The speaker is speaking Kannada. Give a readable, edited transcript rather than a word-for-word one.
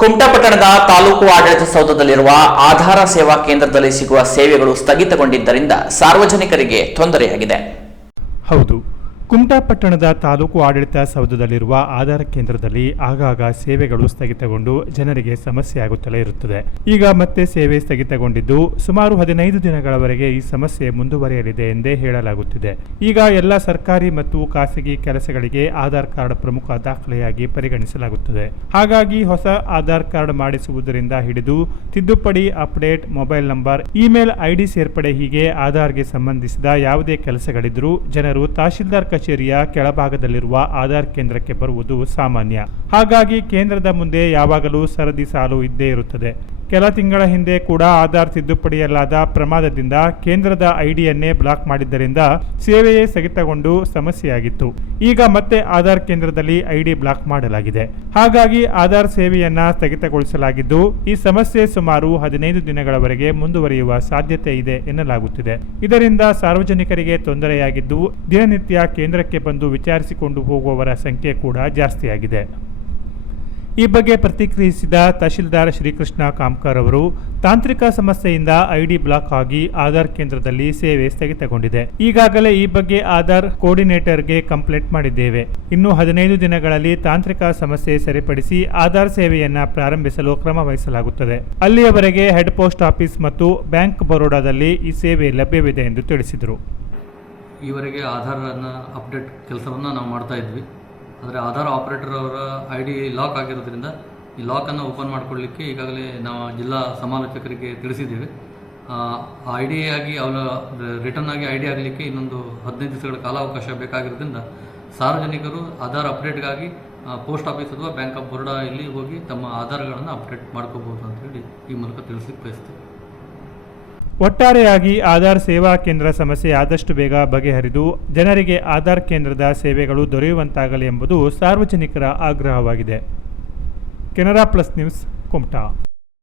ಕುಮಟಾ ಪಟ್ಟಣದ ತಾಲೂಕು ಆಡಳಿತ ಸೌಧದಲ್ಲಿರುವ ಆಧಾರ ಸೇವಾ ಕೇಂದ್ರದಲ್ಲಿ ಸಿಗುವ ಸೇವೆಗಳು ಸ್ಥಗಿತಗೊಂಡಿದ್ದರಿಂದ ಸಾರ್ವಜನಿಕರಿಗೆ ತೊಂದರೆಯಾಗಿದೆ. ಹೌದು, ಕುಮಟಾ ಪಟ್ಟಣದ ತಾಲೂಕು ಆಡಳಿತ ಸೌಧದಲ್ಲಿರುವ ಆಧಾರ ಕೇಂದ್ರದಲ್ಲಿ ಆಗಾಗ ಸೇವೆಗಳು ಸ್ಥಗಿತಗೊಂಡು ಜನರಿಗೆ ಸಮಸ್ಯೆ ಆಗುತ್ತಲೇ ಇರುತ್ತದೆ. ಈಗ ಮತ್ತೆ ಸೇವೆ ಸ್ಥಗಿತಗೊಂಡಿದ್ದು ಸುಮಾರು 15 ದಿನಗಳವರೆಗೆ ಈ ಸಮಸ್ಯೆ ಮುಂದುವರಿಯಲಿದೆ ಎಂದೇ ಹೇಳಲಾಗುತ್ತಿದೆ. ಈಗ ಎಲ್ಲ ಸರ್ಕಾರಿ ಮತ್ತು ಖಾಸಗಿ ಕೆಲಸಗಳಿಗೆ ಆಧಾರ್ ಕಾರ್ಡ್ ಪ್ರಮುಖ ದಾಖಲೆಯಾಗಿ ಪರಿಗಣಿಸಲಾಗುತ್ತದೆ. ಹಾಗಾಗಿ ಹೊಸ ಆಧಾರ್ ಕಾರ್ಡ್ ಮಾಡಿಸುವುದರಿಂದ ಹಿಡಿದು ತಿದ್ದುಪಡಿ, update, mobile number, email ID ಸೇರ್ಪಡೆ ಹೀಗೆ ಆಧಾರ್ಗೆ ಸಂಬಂಧಿಸಿದ ಯಾವುದೇ ಕೆಲಸಗಳಿದ್ರೂ ಜನರು ತಹಶೀಲ್ದಾರ್ ಕಚೇರಿಯ ಕೆಳಭಾಗದಲ್ಲಿರುವ ಆಧಾರ್ ಕೇಂದ್ರಕ್ಕೆ ಬರುವುದು ಸಾಮಾನ್ಯ. ಹಾಗಾಗಿ ಕೇಂದ್ರದ ಮುಂದೆ ಯಾವಾಗಲೂ ಸರದಿ ಸಾಲು ಇದ್ದೇ ಇರುತ್ತದೆ. ಕೆಲ ತಿಂಗಳ ಹಿಂದೆ ಕೂಡ ಆಧಾರ್ ತಿದ್ದುಪಡಿಯಲ್ಲಾದ ಪ್ರಮಾದದಿಂದ ಕೇಂದ್ರದ ಐಡಿಯನ್ನೇ ಬ್ಲಾಕ್ ಮಾಡಿದ್ದರಿಂದ ಸೇವೆಯೇ ಸ್ಥಗಿತಗೊಂಡು ಸಮಸ್ಯೆಯಾಗಿತ್ತು. ಈಗ ಮತ್ತೆ ಆಧಾರ್ ಕೇಂದ್ರದಲ್ಲಿ ಐಡಿ ಬ್ಲಾಕ್ ಮಾಡಲಾಗಿದೆ. ಹಾಗಾಗಿ ಆಧಾರ್ ಸೇವೆಯನ್ನ ಸ್ಥಗಿತಗೊಳಿಸಲಾಗಿದ್ದು ಈ ಸಮಸ್ಯೆ ಸುಮಾರು 15 ದಿನಗಳವರೆಗೆ ಮುಂದುವರಿಯುವ ಸಾಧ್ಯತೆ ಇದೆ ಎನ್ನಲಾಗುತ್ತಿದೆ. ಇದರಿಂದ ಸಾರ್ವಜನಿಕರಿಗೆ ತೊಂದರೆಯಾಗಿದ್ದು ದಿನನಿತ್ಯ ಕೇಂದ್ರಕ್ಕೆ ಬಂದು ವಿಚಾರಿಸಿಕೊಂಡು ಹೋಗುವವರ ಸಂಖ್ಯೆ ಕೂಡ ಜಾಸ್ತಿಯಾಗಿದೆ. ಈ ಬಗ್ಗೆ ಪ್ರತಿಕ್ರಿಯಿಸಿದ ತಹಶೀಲ್ದಾರ್ ಶ್ರೀಕೃಷ್ಣ ಕಾಮ್ಕರ್ ಅವರು, ತಾಂತ್ರಿಕ ಸಮಸ್ಯೆಯಿಂದ ಐಡಿ ಬ್ಲಾಕ್ ಆಗಿ ಆಧಾರ್ ಕೇಂದ್ರದಲ್ಲಿ ಸೇವೆ ಸ್ಥಗಿತಗೊಂಡಿದೆ. ಈಗಾಗಲೇ ಈ ಬಗ್ಗೆ ಆಧಾರ್ ಕೋಆರ್ಡಿನೇಟರ್ಗೆ ಕಂಪ್ಲೇಂಟ್ ಮಾಡಿದ್ದೇವೆ. ಇನ್ನು 15 ದಿನಗಳಲ್ಲಿ ತಾಂತ್ರಿಕ ಸಮಸ್ಯೆ ಸರಿಪಡಿಸಿ ಆಧಾರ್ ಸೇವೆಯನ್ನ ಪ್ರಾರಂಭಿಸಲು ಕ್ರಮ ವಹಿಸಲಾಗುತ್ತದೆ. ಅಲ್ಲಿಯವರೆಗೆ ಹೆಡ್ ಪೋಸ್ಟ್ ಆಫೀಸ್ ಮತ್ತು ಬ್ಯಾಂಕ್ ಬರೋಡಾದಲ್ಲಿ ಈ ಸೇವೆ ಲಭ್ಯವಿದೆ ಎಂದು ತಿಳಿಸಿದರು. ಈವರೆಗೆ ಆಧಾರ್ ಅಪ್ಡೇಟ್ ಕೆಲಸವನ್ನು ನಾವು ಮಾಡ್ತಾ ಇದ್ವಿ. ಆದರೆ ಆಧಾರ್ ಆಪರೇಟರ್ ಅವರ ಐ ಡಿ ಲಾಕ್ ಆಗಿರೋದ್ರಿಂದ ಈ ಲಾಕನ್ನು ಓಪನ್ ಮಾಡಿಕೊಳ್ಳಲಿಕ್ಕೆ ಈಗಾಗಲೇ ನಾವು ಜಿಲ್ಲಾ ಸಮಾಲೋಚಕರಿಗೆ ತಿಳಿಸಿದ್ದೇವೆ. ಐ ಡಿ ಆಗಿ ಅವರ ರಿಟರ್ನ್ ಆಗಿ ಐ ಡಿ ಆಗಲಿಕ್ಕೆ ಇನ್ನೊಂದು 15 ದಿವಸಗಳ ಕಾಲಾವಕಾಶ ಬೇಕಾಗಿರೋದ್ರಿಂದ ಸಾರ್ವಜನಿಕರು ಆಧಾರ್ ಅಪ್ಡೇಟ್ಗಾಗಿ ಪೋಸ್ಟ್ ಆಫೀಸ್ ಅಥವಾ ಬ್ಯಾಂಕ್ ಆಫ್ ಬರೋಡಾ ಇಲ್ಲಿ ಹೋಗಿ ತಮ್ಮ ಆಧಾರ್ಗಳನ್ನು ಅಪ್ಡೇಟ್ ಮಾಡ್ಕೋಬೋದು ಅಂತ ಹೇಳಿ ಈ ಮೂಲಕ ತಿಳಿಸಲಿಕ್ಕೆ ಬಯಸ್ತೀವಿ. ಒಟ್ಟಾರೆಯಾಗಿ ಆಧಾರ್ ಸೇವಾ ಕೇಂದ್ರ ಸಮಸ್ಯೆ ಆದಷ್ಟು ಬೇಗ ಬಗೆಹರಿದು ಜನರಿಗೆ ಆಧಾರ್ ಕೇಂದ್ರದ ಸೇವೆಗಳು ದೊರೆಯುವಂತಾಗಲಿ ಎಂಬುದು ಸಾರ್ವಜನಿಕರ ಆಗ್ರಹವಾಗಿದೆ. Canara plus news, Kumta.